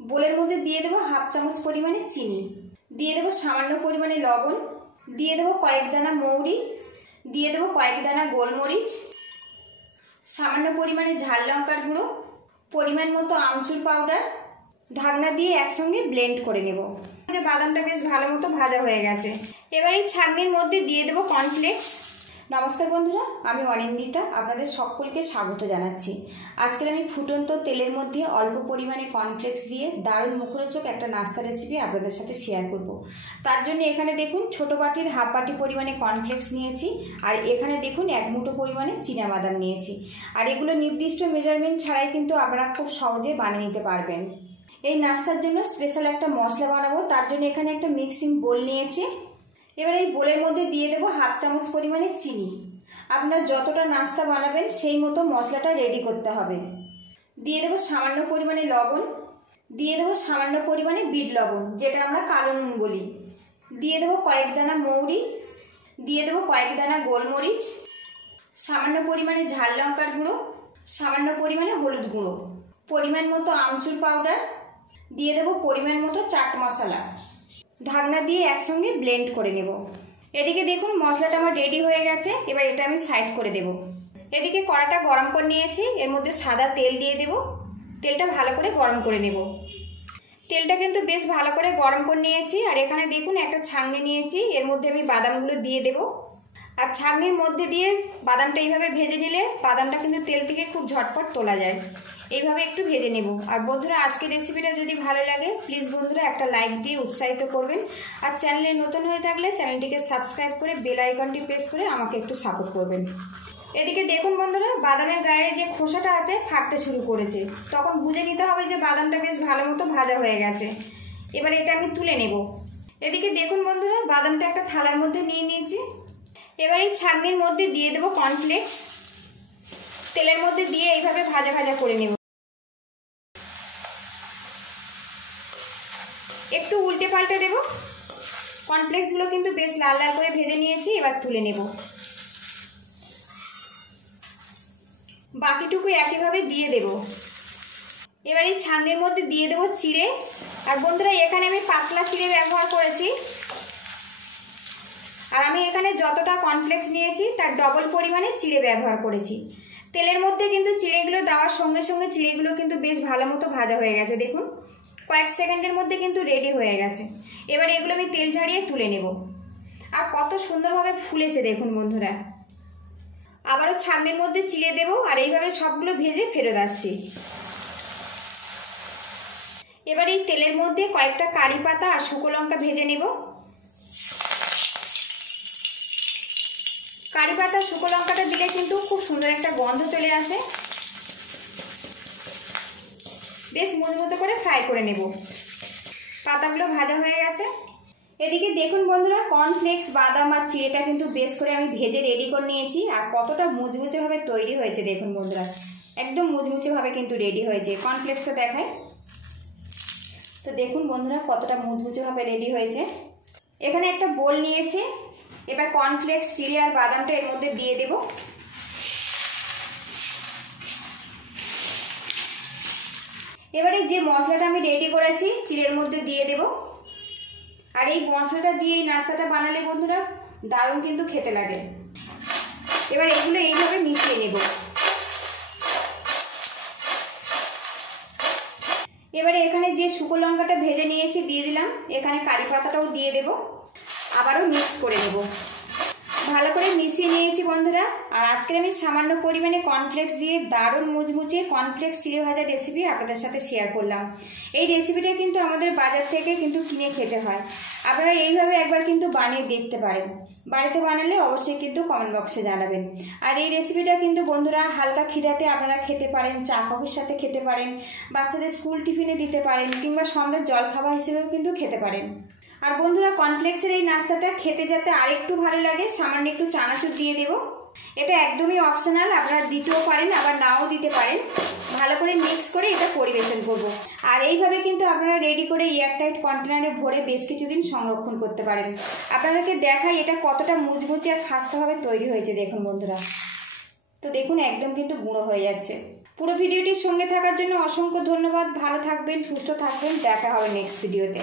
বোলের মধ্যে দিয়ে দেবো হাফ চামচ পরিমাণে চিনি, দিয়ে দেবো সামান্য পরিমাণে লবণ, দিয়ে দেবো কয়েক দানা মৌরি, দিয়ে দেবো কয়েক দানা গোলমরিচ, সামান্য পরিমাণে ঝাল লঙ্কার গুঁড়ো, পরিমাণ মতো আমচুর পাউডার। ঢাকনা দিয়ে একসঙ্গে ব্লেন্ড করে নেব। যে বাদামটা বেশ ভালো মতো ভাজা হয়ে গেছে, এবার এই ছাঁকনির মধ্যে দিয়ে দেবো কর্নফ্লেক্স। নমস্কার বন্ধুরা, আমি অনিন্দিতা, আপনাদের সকলকে স্বাগত জানাচ্ছি। আজকের আমি ফুটন্ত তেলের মধ্যে অল্প পরিমাণে কর্নফ্লেক্স দিয়ে দারুণ মুখরোচক একটা নাস্তা রেসিপি আপনাদের সাথে শেয়ার করব। তার জন্য এখানে দেখুন ছোট বাটির হাফ বাটি পরিমাণে কর্নফ্লেক্স নিয়েছি, আর এখানে দেখুন এক মুঠো পরিমাণে চীনাবাদাম নিয়েছি। আর এগুলো নির্দিষ্ট মেজারমেন্ট ছাড়াই কিন্তু আপনারা খুব সহজে বানিয়ে নিতে পারবেন। এই নাস্তার জন্য স্পেশাল একটা মশলা বানাবো, তার জন্য এখানে একটা মিক্সিং বোল নিয়েছি। এবার এই বোলের মধ্যে দিয়ে দেবো হাফ চামচ পরিমাণে চিনি। আপনারা যতটা নাস্তা বানাবেন সেই মতো মশলাটা রেডি করতে হবে। দিয়ে দেবো সামান্য পরিমাণে লবণ, দিয়ে দেবো সামান্য পরিমাণে বিট লবণ, যেটা আমরা কালো নুন বলি, দিয়ে দেবো কয়েক দানা মৌরি, দিয়ে দেবো কয়েক দানা গোলমরিচ, সামান্য পরিমাণে ঝাল লঙ্কার গুঁড়ো, সামান্য পরিমাণে হলুদ গুঁড়ো, পরিমাণ মতো আমচুর পাউডার, দিয়ে দেবো পরিমাণ মতো চাট মশলা। ঢাকনা দিয়ে একসঙ্গে ব্লেন্ড করে নেব। এদিকে দেখুন মশলাটা আমার রেডি হয়ে গেছে, এবার এটা আমি সাইড করে দেব। এদিকে কড়াটা গরম করে নিয়েছি, এর মধ্যে সাদা তেল দিয়ে দেব। তেলটা ভালো করে গরম করে নেব। তেলটা কিন্তু বেশ ভালো করে গরম করে নিয়েছি, আর এখানে দেখুন একটা ছাঁকনি নিয়েছি, এর মধ্যে আমি বাদামগুলো দিয়ে দেব। আর ছাঁকনির মধ্যে দিয়ে বাদামটা এইভাবে ভেজে নিলে বাদামটা কিন্তু তেল থেকে খুব ঝটপট তোলা যায়। এইভাবে একটু ভেজে নেব। আর বন্ধুরা, আজকের রেসিপিটা যদি ভালো লাগে প্লিজ বন্ধুরা একটা লাইক দিয়ে উৎসাহিত করবেন। আর চ্যানেলে নতুন হয়ে থাকলে চ্যানেলটিকে সাবস্ক্রাইব করে বেল আইকনটি প্রেস করে আমাকে একটু সাপোর্ট করবেন। এদিকে দেখুন বন্ধুরা, বাদামের গায়ে যে খোসাটা আছে ফাটতে শুরু করেছে, তখন বুঝে নিতে হবে যে বাদামটা বেশ ভালো মতো ভাজা হয়ে গেছে। এবার এটা আমি তুলে নেব। এদিকে দেখুন বন্ধুরা, বাদামটা একটা থালার মধ্যে নিয়ে নিয়েছি। এবার এই ছাঁকনির মধ্যে দিয়ে দেবো কর্নফ্লেক্স। তেলের মধ্যে দিয়ে এইভাবে ভাজা ভাজা করে নেব। একটু উল্টে পাল্টে দেব। কর্নফ্লেক্সগুলো কিন্তু বেশ লাল লাল করে ভেজে নিয়েছি, এবার তুলে নেব। বাকিটুকু একইভাবে দিয়ে দেব। এবার এই ছাঁকনির মধ্যে দিয়ে দেব চিড়ে। আর বন্ধুরা, এখানে আমি পাতলা চিড়ে ব্যবহার করেছি। আর আমি এখানে যতটা কর্নফ্লেক্স নিয়েছি তার ডবল পরিমাণে চিড়ে ব্যবহার করেছি। তেলের মধ্যে কিন্তু চিড়েগুলো দেওয়ার সঙ্গে সঙ্গে চিড়েগুলো কিন্তু বেশ ভালো মতো ভাজা হয়ে গেছে। দেখুন কয়েক সেকেন্ডের মধ্যে কিন্তু রেডি হয়ে গেছে। এবার এগুলো আমি তেল ঝাড়িয়ে তুলে নেব। আর কত সুন্দরভাবে ফুলেছে দেখুন বন্ধুরা। আবারও ছাঁকনির মধ্যে চিড়ে দেব, আর এইভাবে সবগুলো ভেজে ফেরত আসছি। এবার এই তেলের মধ্যে কয়েকটা কারি পাতা আর শুকনো লঙ্কা ভেজে নেব। কারি পাতা শুকনো লঙ্কাটা দিলে কিন্তু খুব সুন্দর একটা গন্ধ চলে আসে। বেশ মুচমুচে করে ফ্রাই করে নেব। পাতাগুলো ভাজা হয়ে গেছে। এদিকে দেখুন বন্ধুরা, কর্নফ্লেক্স, বাদাম আর চিড়েটা কিন্তু বেশ করে আমি ভেজে রেডি করে নিয়েছি। আর কতটা মুচমুচেভাবে তৈরি হয়েছে দেখুন বন্ধুরা, একদম মুচমুচেভাবে কিন্তু রেডি হয়েছে। কর্নফ্লেক্সটা দেখায় তো দেখুন বন্ধুরা কতটা মুচমুচেভাবে রেডি হয়েছে। এখানে একটা বোল নিয়েছি। এবার কর্নফ্লেক্স, চিড়ে আর বাদামটা এর মধ্যে দিয়ে দেব। এবারে যে মশলাটা আমি রেডি করেছি চিড়ের মধ্যে দিয়ে দেব। আর এই মশলাটা দিয়ে এই নাস্তাটা বানালে বন্ধুরা দারুণ কিন্তু খেতে লাগে। এবার এগুলো এইভাবে মিশিয়ে নেব। এবারে এখানে যে শুকনো লঙ্কাটা ভেজে নিয়েছি দিয়ে দিলাম। এখানে কারি পাতাটাও দিয়ে দেব। আবারও মিক্স করে নেব। ভালো করে মিশিয়ে নিয়েছি বন্ধুরা। আর আজকে আমি সামান্য পরিমাণে কর্নফ্লেক্স দিয়ে দারুণ মুচমুচে কর্নফ্লেক্স চিড়ে ভাজা রেসিপি আপনাদের সাথে শেয়ার করলাম। এই রেসিপিটা কিন্তু আমাদের বাজার থেকে কিন্তু কিনে খেতে হয়। আপনারা এইভাবে একবার কিন্তু বানিয়ে দেখতে পারেন। বাড়িতে বানালে অবশ্যই কিন্তু কমেন্ট বক্সে জানাবেন। আর এই রেসিপিটা কিন্তু বন্ধুরা হালকা খিদাতে আপনারা খেতে পারেন, চা কফির সাথে খেতে পারেন, বাচ্চাদের স্কুল টিফিনে দিতে পারেন, কিংবা সন্ধ্যার জলখাবার হিসেবেও কিন্তু খেতে পারেন। আর বন্ধুরা, কর্নফ্লেক্সের এই নাস্তাটা খেতে যাতে আরেকটু ভালো লাগে সামান্য একটু চানাচুর দিয়ে দেব। এটা একদমই অপশনাল, আপনারা দিতেও পারেন আবার নাও দিতে পারেন। ভালো করে মিক্স করে এটা পরিবেশন করব। আর এইভাবে কিন্তু আপনারা রেডি করে এয়ারটাইট কন্টেনারে ভরে বেশ কিছুদিন সংরক্ষণ করতে পারেন। আপনাদেরকে দেখাই এটা কতটা মুচমুচে আর খাস্তাভাবে তৈরি হয়েছে দেখুন বন্ধুরা। তো দেখুন একদম কিন্তু গুঁড়ো হয়ে যাচ্ছে। পুরো ভিডিওটির সঙ্গে থাকার জন্য অসংখ্য ধন্যবাদ। ভালো থাকবেন, সুস্থ থাকবেন, দেখা হবে নেক্সট ভিডিওতে।